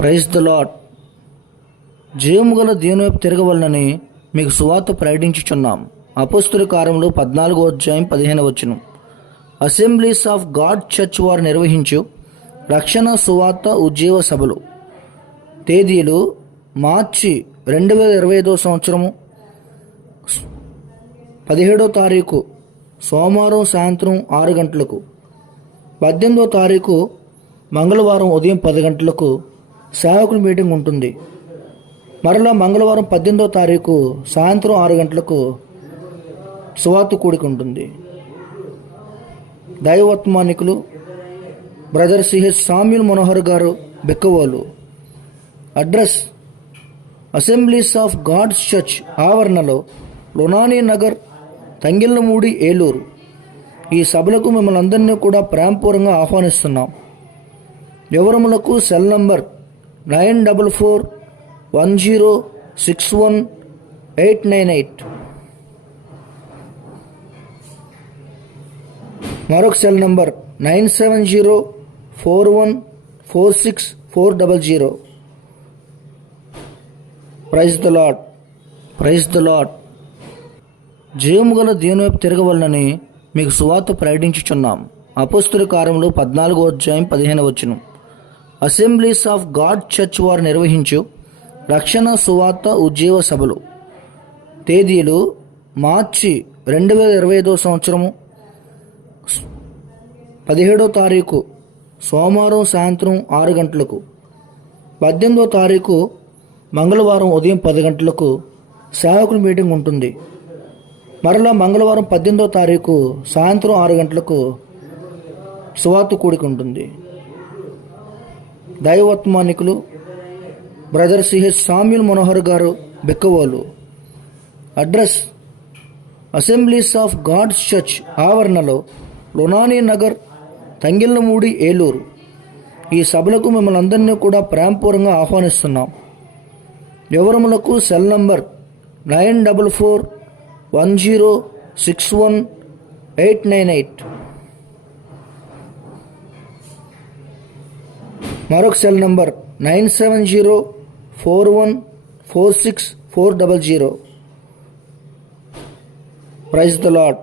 Praise the Lord జయము గల దేవుని వైపు తిరగవలనని మీకు సువార్త ప్రకటించుచున్నాం. అపస్తుల కార్యంలో పద్నాలుగో అధ్యాయం పదిహేను వచ్చును అసెంబ్లీస్ ఆఫ్ గాడ్ చర్చ్ వారు నిర్వహించు రక్షణ సువార్త ఉజ్జీవ సభలు. తేదీలు మార్చి రెండు వేల ఇరవై ఐదో సంవత్సరము. పదిహేడో తారీఖు సోమవారం సాయంత్రం ఆరు గంటలకు. పద్దెనిమిదో తారీఖు మంగళవారం ఉదయం పది గంటలకు సేవకుల మీటింగ్ ఉంటుంది. మరలా మంగళవారం పద్దెనిమిదో తారీఖు సాయంత్రం ఆరు గంటలకు సువార్త కూడిక ఉంటుంది. దైవోత్మానికులు బ్రదర్ సిహెచ్ సామ్యుల్ మనోహర్ గారు బెక్కవాలు. Address assemblies of gods church ఆవరణలో లొనాని నగర్ తంగిళ్ళమూడి ఏలూరు. ఈ సభలకు మిమ్మల్ని అందరినీ కూడా ప్రేమపూర్వంగా ఆహ్వానిస్తున్నాం. వివరములకు cell number nine double four one zero six one eight nine eight. మరొక cell number nine seven zero four one four six four double zero. Praise the lord praise the lord జీవము గల దేవుని వైపు తిరగవలనని మీకు సువార్త ప్రకటించుచున్నాం. అపస్తుల కార్యంలో పద్నాలుగో అధ్యాయం పదిహేను వచ్చును అసెంబ్లీస్ ఆఫ్ గాడ్ చర్చ్ వారు నిర్వహించు రక్షణ సువార్త ఉజ్జీవ సభలు. తేదీలు మార్చి రెండు వేల ఇరవై ఐదో సంవత్సరము. పదిహేడో తారీఖు సోమవారం సాయంత్రం ఆరు గంటలకు. పద్దెనిమిదో తారీఖు మంగళవారం ఉదయం పది గంటలకు సేవకుల మీటింగ్ ఉంటుంది. మరలా మంగళవారం పద్దెనిమిదో తారీఖు సాయంత్రం ఆరు గంటలకు సువార్త కూడిక ఉంటుంది. దైవత్మానికులు బ్రదర్ సిహెచ్ సామ్యుల్ మనోహర్ గారు బెక్కవాలు address assemblies of gods church ఆవరణలో లొనాని నగర్ తంగిళ్ళమూడి ఏలూరు. ఈ సభలకు మిమ్మల్ని అందరినీ కూడా ప్రేమపూర్వంగా ఆహ్వానిస్తున్నాం. వివరములకు cell number nine double four one zero six one eight nine eight. మరొక cell number nine seven zero four one four six four double zero. Praise the lord